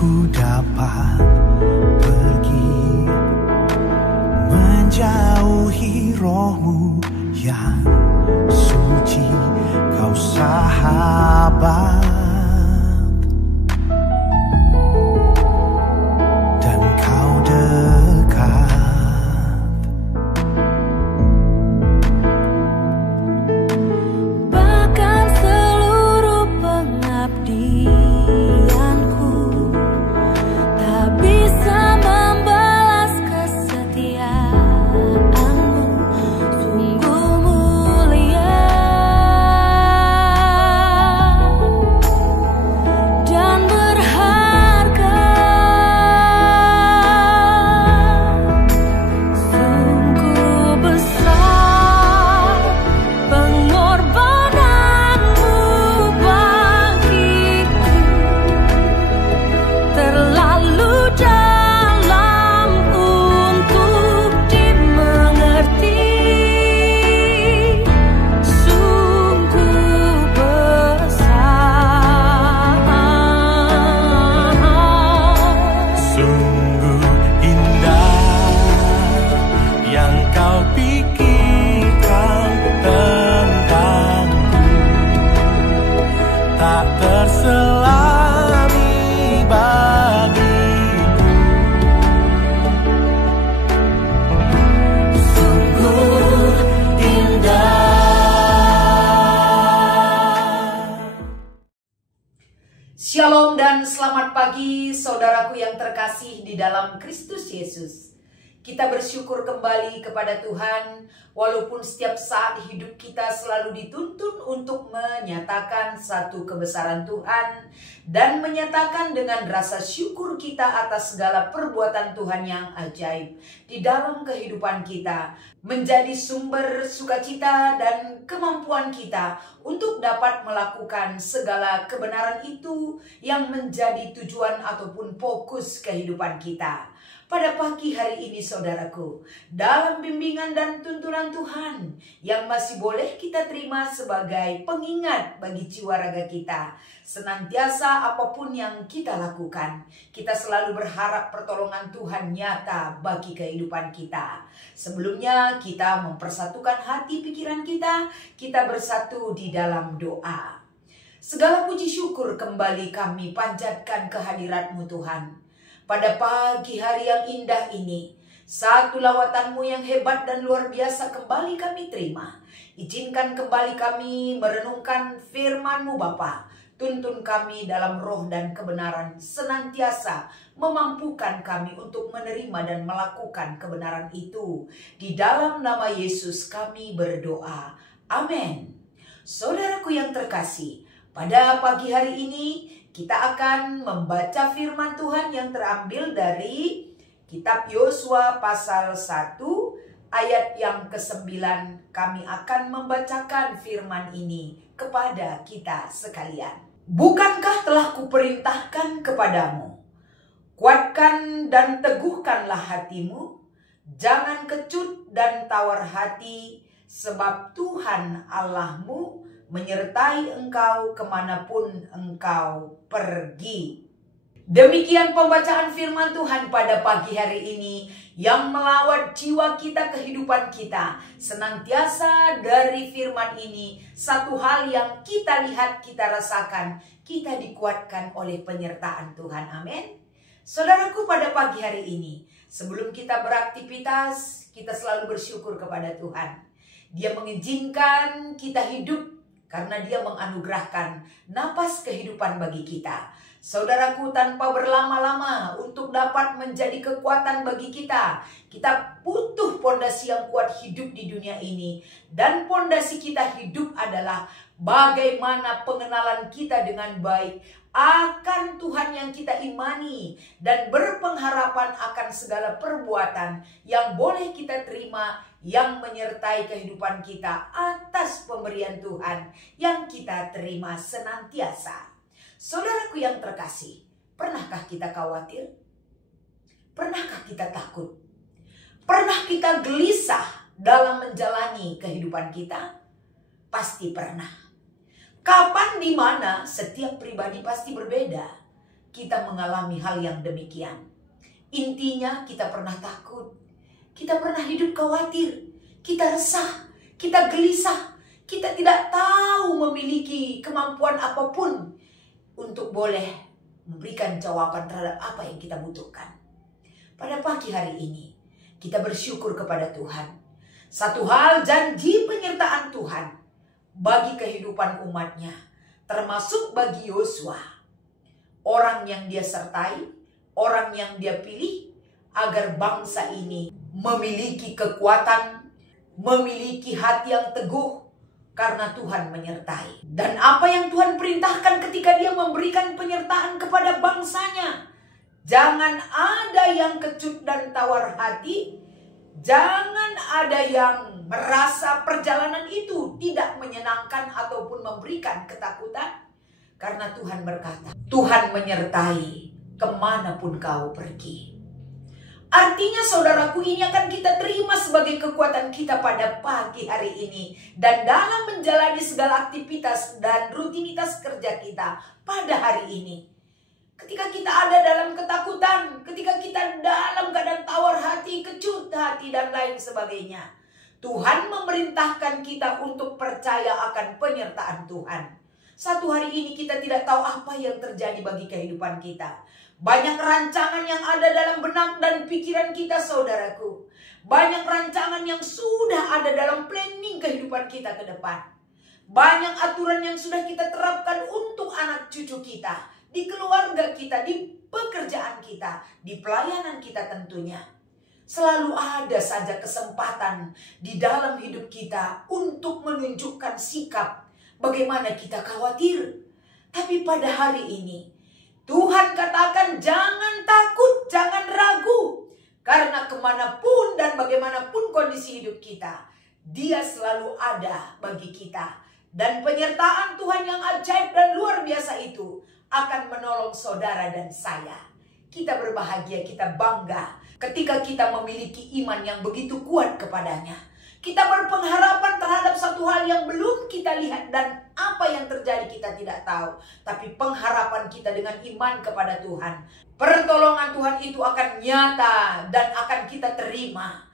ku dapat pergi menjauhi rohmu yang suci, kau sahabat dan kau dekat. Bahkan seluruh pengabdianku tak bisa membalas kesetiaanmu, sungguh mulia dan berharga. Sungguh besar pengorbananmu bagiku, terlalu dalam untuk dimengerti. Sungguh besar, Sungguh indah yang kau pikirkan tentangku, tak terselami bagiku. Sungguh indah. Shalom dan selamat pagi saudaraku yang terkasih di dalam Kristus Yesus. Kita bersyukur kembali kepada Tuhan walaupun setiap saat hidup kita selalu dituntun untuk menyatakan satu kebesaran Tuhan dan menyatakan dengan rasa syukur kita atas segala perbuatan Tuhan yang ajaib di dalam kehidupan kita, menjadi sumber sukacita dan kemampuan kita untuk dapat melakukan segala kebenaran itu yang menjadi tujuan ataupun fokus kehidupan kita. Pada pagi hari ini saudaraku, dalam bimbingan dan tuntunan Tuhan yang masih boleh kita terima sebagai pengingat bagi jiwa raga kita, senantiasa apapun yang kita lakukan, kita selalu berharap pertolongan Tuhan nyata bagi kehidupan kita. Sebelumnya kita mempersatukan hati pikiran kita bersatu di dalam doa. Segala puji syukur kembali kami panjatkan kehadirat-Mu Tuhan. Pada pagi hari yang indah ini, satu lawatan-Mu yang hebat dan luar biasa kembali kami terima. Izinkan kembali kami merenungkan firman-Mu Bapa. Tuntun kami dalam roh dan kebenaran, senantiasa memampukan kami untuk menerima dan melakukan kebenaran itu. Di dalam nama Yesus kami berdoa. Amin. Saudaraku yang terkasih, pada pagi hari ini kita akan membaca firman Tuhan yang terambil dari kitab Yosua pasal 1 ayat yang ke-9. Kami akan membacakan firman ini kepada kita sekalian. Bukankah telah kuperintahkan kepadamu, kuatkan dan teguhkanlah hatimu, jangan kecut dan tawar hati, sebab Tuhan Allahmu menyertai engkau kemanapun engkau pergi. Demikian pembacaan firman Tuhan pada pagi hari ini yang melawat jiwa kita, kehidupan kita. Senantiasa dari firman ini, satu hal yang kita lihat, kita rasakan, kita dikuatkan oleh penyertaan Tuhan. Amin. Saudaraku, pada pagi hari ini, sebelum kita beraktivitas, kita selalu bersyukur kepada Tuhan. Dia mengizinkan kita hidup karena Dia menganugerahkan napas kehidupan bagi kita. Saudaraku, tanpa berlama-lama untuk dapat menjadi kekuatan bagi kita, kita butuh pondasi yang kuat hidup di dunia ini. Dan pondasi kita hidup adalah bagaimana pengenalan kita dengan baik akan Tuhan yang kita imani dan berpengharapan akan segala perbuatan yang boleh kita terima, yang menyertai kehidupan kita atas pemberian Tuhan yang kita terima senantiasa. Saudaraku yang terkasih, pernahkah kita khawatir? Pernahkah kita takut? Pernah kita gelisah dalam menjalani kehidupan kita? Pasti pernah. Kapan, di mana, setiap pribadi pasti berbeda. kita mengalami hal yang demikian. Intinya kita pernah takut, kita pernah hidup khawatir, kita resah, kita gelisah, kita tidak tahu memiliki kemampuan apapun untuk boleh memberikan jawaban terhadap apa yang kita butuhkan. Pada pagi hari ini, kita bersyukur kepada Tuhan. Satu hal, janji penyertaan Tuhan bagi kehidupan umatnya, termasuk bagi Yosua. Orang yang dia sertai, orang yang dia pilih, agar bangsa ini memiliki kekuatan, memiliki hati yang teguh, karena Tuhan menyertai. Dan apa yang Tuhan perintahkan ketika dia memberikan penyertaan kepada bangsanya? Jangan ada yang kecut dan tawar hati. Jangan ada yang merasa perjalanan itu tidak menyenangkan ataupun memberikan ketakutan. Karena Tuhan berkata, Tuhan menyertai kemanapun kau pergi. Artinya saudaraku, ini akan kita terima sebagai kekuatan kita pada pagi hari ini. Dan dalam menjalani segala aktivitas dan rutinitas kerja kita pada hari ini. Ketika kita ada dalam ketakutan, ketika kita dalam keadaan tawar hati, kecut hati dan lain sebagainya. Tuhan memerintahkan kita untuk percaya akan penyertaan Tuhan. Satu hari ini kita tidak tahu apa yang terjadi bagi kehidupan kita. Banyak rancangan yang ada dalam benak dan pikiran kita saudaraku. Banyak rancangan yang sudah ada dalam planning kehidupan kita ke depan. Banyak aturan yang sudah kita terapkan untuk anak cucu kita. Di keluarga kita, di pekerjaan kita, di pelayanan kita tentunya. Selalu ada saja kesempatan di dalam hidup kita untuk menunjukkan sikap bagaimana kita khawatir. Tapi pada hari ini, Tuhan katakan jangan takut, jangan ragu. Karena kemanapun dan bagaimanapun kondisi hidup kita, Dia selalu ada bagi kita. Dan penyertaan Tuhan yang ajaib dan luar biasa itu akan menolong saudara dan saya. Kita berbahagia, kita bangga ketika kita memiliki iman yang begitu kuat kepadanya. Kita berpengharapan terhadap satu hal yang belum kita lihat dan apa yang terjadi kita tidak tahu. Tapi pengharapan kita dengan iman kepada Tuhan. Pertolongan Tuhan itu akan nyata dan akan kita terima.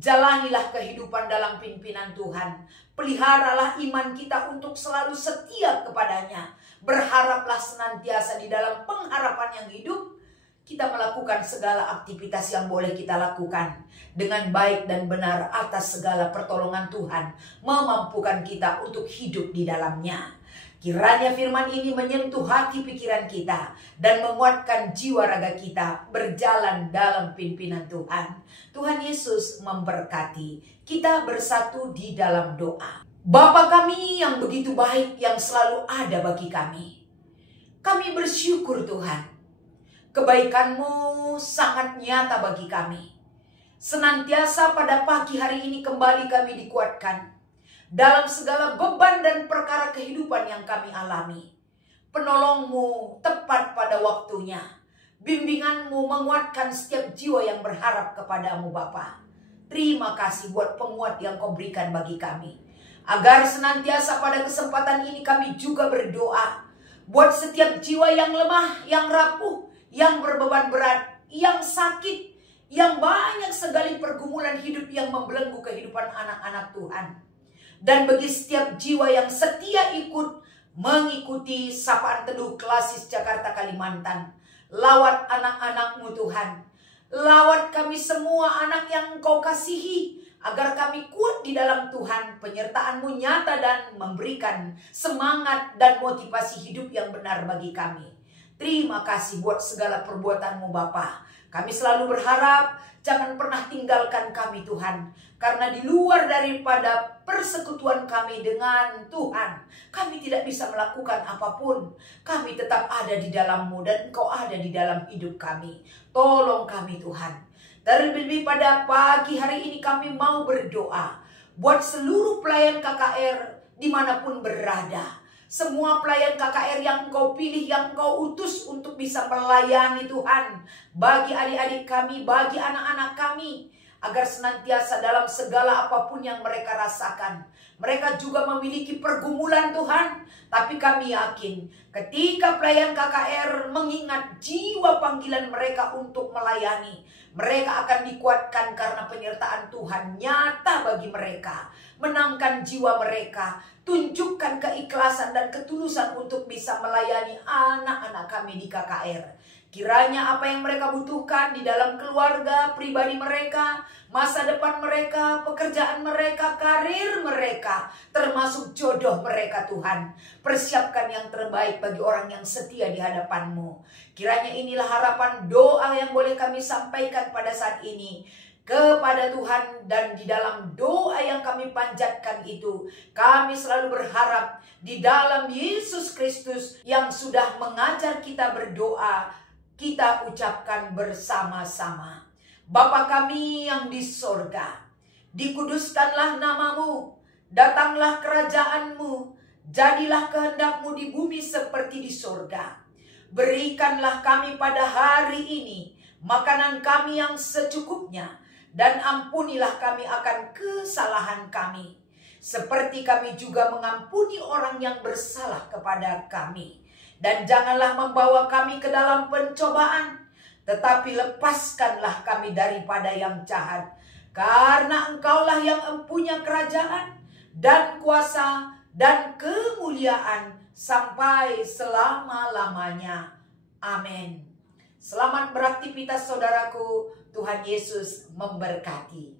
Jalanilah kehidupan dalam pimpinan Tuhan. Peliharalah iman kita untuk selalu setia kepadanya. Berharaplah senantiasa di dalam pengharapan yang hidup. Kita melakukan segala aktivitas yang boleh kita lakukan dengan baik dan benar atas segala pertolongan Tuhan. Memampukan kita untuk hidup di dalamnya. Kiranya firman ini menyentuh hati pikiran kita dan menguatkan jiwa raga kita berjalan dalam pimpinan Tuhan. Tuhan Yesus memberkati. Kita bersatu di dalam doa. Bapa kami yang begitu baik, yang selalu ada bagi kami. Kami bersyukur Tuhan. Kebaikan-Mu sangat nyata bagi kami. Senantiasa pada pagi hari ini kembali kami dikuatkan dalam segala beban dan perkara kehidupan yang kami alami. Penolong-Mu tepat pada waktunya. Bimbingan-Mu menguatkan setiap jiwa yang berharap kepada-Mu Bapa. Terima kasih buat penguat yang Kau berikan bagi kami. Agar senantiasa pada kesempatan ini kami juga berdoa. Buat setiap jiwa yang lemah, yang rapuh, yang berbeban berat, yang sakit, yang banyak sekali pergumulan hidup yang membelenggu kehidupan anak-anak Tuhan. Dan bagi setiap jiwa yang setia mengikuti sapaan teduh Klasis Jakarta Kalimantan. Lawat anak-anak-Mu Tuhan. Lawat kami semua anak yang Kau kasihi. Agar kami kuat di dalam Tuhan. Penyertaan-Mu nyata dan memberikan semangat dan motivasi hidup yang benar bagi kami. Terima kasih buat segala perbuatan-Mu Bapa. Kami selalu berharap jangan pernah tinggalkan kami Tuhan. Karena di luar daripada persekutuan kami dengan Tuhan, kami tidak bisa melakukan apapun. Kami tetap ada di dalam-Mu dan Engkau ada di dalam hidup kami. Tolong kami Tuhan. Terlebih pada pagi hari ini kami mau berdoa buat seluruh pelayan KKR dimanapun berada. Semua pelayan KKR yang Engkau pilih, yang Engkau utus untuk bisa melayani Tuhan. Bagi adik-adik kami, bagi anak-anak kami. Agar senantiasa dalam segala apapun yang mereka rasakan. Mereka juga memiliki pergumulan Tuhan. Tapi kami yakin ketika pelayan KKR mengingat jiwa panggilan mereka untuk melayani, mereka akan dikuatkan karena penyertaan Tuhan nyata bagi mereka. Menangkan jiwa mereka, tunjukkan keikhlasan dan ketulusan untuk bisa melayani anak-anak kami di KKR. Kiranya apa yang mereka butuhkan di dalam keluarga, pribadi mereka, masa depan mereka, pekerjaan mereka, karir mereka, termasuk jodoh mereka Tuhan. Persiapkan yang terbaik bagi orang yang setia di hadapan-Mu. Kiranya inilah harapan doa yang boleh kami sampaikan pada saat ini kepada Tuhan, dan di dalam doa yang kami panjatkan itu, kami selalu berharap di dalam Yesus Kristus yang sudah mengajar kita berdoa, kita ucapkan bersama-sama. Bapa kami yang di sorga, dikuduskanlah nama-Mu, datanglah kerajaan-Mu, jadilah kehendak-Mu di bumi seperti di sorga. Berikanlah kami pada hari ini makanan kami yang secukupnya, dan ampunilah kami akan kesalahan kami, seperti kami juga mengampuni orang yang bersalah kepada kami. Dan janganlah membawa kami ke dalam pencobaan, tetapi lepaskanlah kami daripada yang jahat. Karena Engkaulah yang mempunyai kerajaan dan kuasa dan kemuliaan sampai selama-lamanya. Amin. Selamat beraktivitas saudaraku. Tuhan Yesus memberkati.